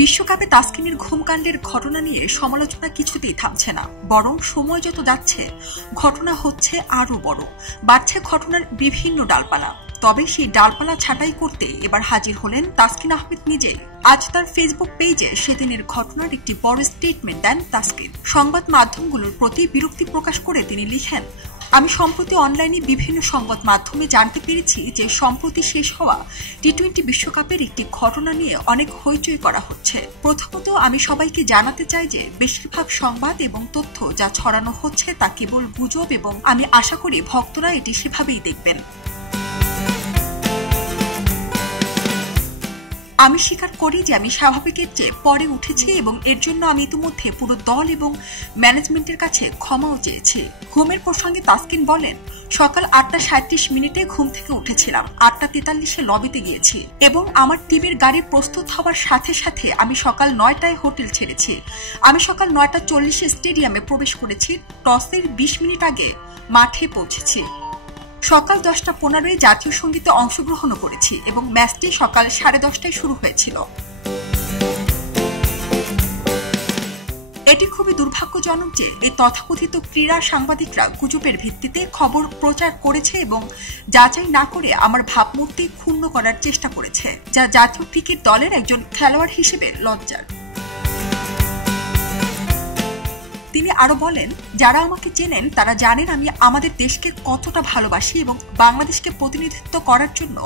বিশ্বকাপে তাসকিনের ঘুমকাণ্ডের ঘটনা নিয়ে সমালোচনা কিছুতেই থামছে না, বরং সময় যত যাচ্ছে ঘটনা হচ্ছে আরও বড়, বাড়ছে ঘটনার বিভিন্ন ডালপালা। তবে সেই ডালপালা ছাঁটাই করতে এবার হাজির হলেন তাসকিন আহমেদ নিজেই। আজ তার ফেসবুক পেজে সেদিনের ঘটনার একটি বড় স্টেটমেন্ট দেন তাসকিন। সংবাদ মাধ্যমগুলোর প্রতি বিরক্তি প্রকাশ করে তিনি লিখেন, আমি সম্প্রতি অনলাইনে বিভিন্ন সংবাদ মাধ্যমে জানতে পেরেছি যে সম্প্রতি শেষ হওয়া টি-20 বিশ্বকাপের একটি ঘটনা নিয়ে অনেক হইচই করা হচ্ছে। প্রথমত আমি সবাইকে জানাতে চাই যে বেশিরভাগ সংবাদ এবং তথ্য যা ছড়ানো হচ্ছে তা কেবল গুজব, এবং আমি আশা করি ভক্তরা এটি সেভাবেই দেখবেন। আমি স্বীকার করি যে আমি স্বাভাবিকের চেয়ে পরে উঠেছি এবং এর জন্য আমি ইতিমধ্যে পুরো দল এবং ম্যানেজমেন্টের কাছে ক্ষমাও চেয়েছি। ঘুমের প্রসঙ্গে তাসকিন বলেন, সকাল 8:37 ঘুম থেকে উঠেছিলাম, 8:43 লবিতে গিয়েছি এবং আমার টিমের গাড়ি প্রস্তুত হওয়ার সাথে সাথে আমি সকাল 9টায় হোটেল ছেড়েছি। আমি সকাল 9:40 স্টেডিয়ামে প্রবেশ করেছি, টসের 20 মিনিট আগে মাঠে পৌঁছেছি। সকাল 10:15 জাতীয় সঙ্গীতে অংশগ্রহণ করেছি এবং ম্যাচটি সকাল 10:30টায় শুরু হয়েছিল। এটি খুবই দুর্ভাগ্যজনক যে এই তথাকথিত ক্রীড়া সাংবাদিকরা গুজবের ভিত্তিতে খবর প্রচার করেছে এবং যাচাই না করে আমার ভাবমূর্তি ক্ষুণ্ণ করার চেষ্টা করেছে, যা জাতীয় ক্রিকেট দলের একজন খেলোয়াড় হিসেবে লজ্জার। তিনি আরো বলেন, যারা আমাকে চেনেন তারা জানেন আমি আমাদের দেশকে কতটা ভালোবাসি এবং বাংলাদেশকে প্রতিনিধিত্ব করার জন্য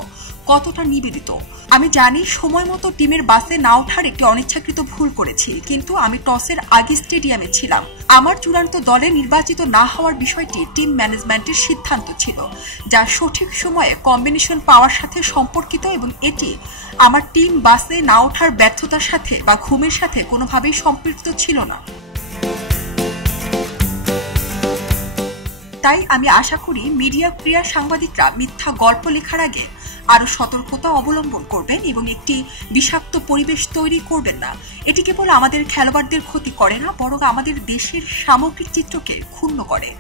কতটা নিবেদিত। আমি জানি সময় মতো টিমের বাসে না ওঠার একটি অনিচ্ছাকৃত ভুল করেছি, কিন্তু আমি টসের আগে স্টেডিয়ামে ছিলাম। আমার চূড়ান্ত দলে নির্বাচিত না হওয়ার বিষয়টি টিম ম্যানেজমেন্টের সিদ্ধান্ত ছিল, যা সঠিক সময়ে কম্বিনেশন পাওয়ার সাথে সম্পর্কিত, এবং এটি আমার টিম বাসে না ওঠার ব্যর্থতার সাথে বা ঘুমের সাথে কোনোভাবেই সম্পৃক্ত ছিল না। তাই আমি আশা করি মিডিয়া ক্রীড়া সাংবাদিকরা মিথ্যা গল্প লেখার আগে আরো সতর্কতা অবলম্বন করবেন এবং একটি বিষাক্ত পরিবেশ তৈরি করবেন না। এটি কেবল আমাদের খেলোয়াড়দের ক্ষতি করে না, বরং আমাদের দেশের সামগ্রিক চিত্রকে ক্ষুণ্ণ করে।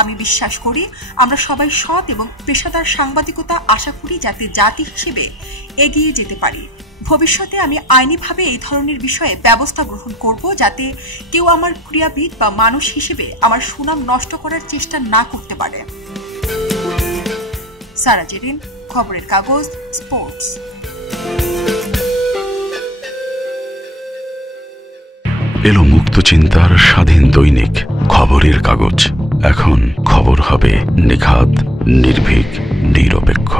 আমি বিশ্বাস করি আমরা সবাই সৎ এবং পেশাদার সাংবাদিকতা আশা করি যাতে জাতি হিসেবে এগিয়ে যেতে পারি। ভবিষ্যতে আমি আইনিভাবে এই ধরনের বিষয়ে ব্যবস্থা গ্রহণ করব, যাতে কেউ আমার ক্রীড়াবিদ বা মানুষ হিসেবে আমার সুনাম নষ্ট করার চেষ্টা না করতে পারে। সারা জেরিন, খবরের কাগজ, স্পোর্টস। এলো মুক্ত চিন্তার স্বাধীন দৈনিক খবরের কাগজ। এখন খবর হবে নিখাত, নির্ভীক, নিরপেক্ষ।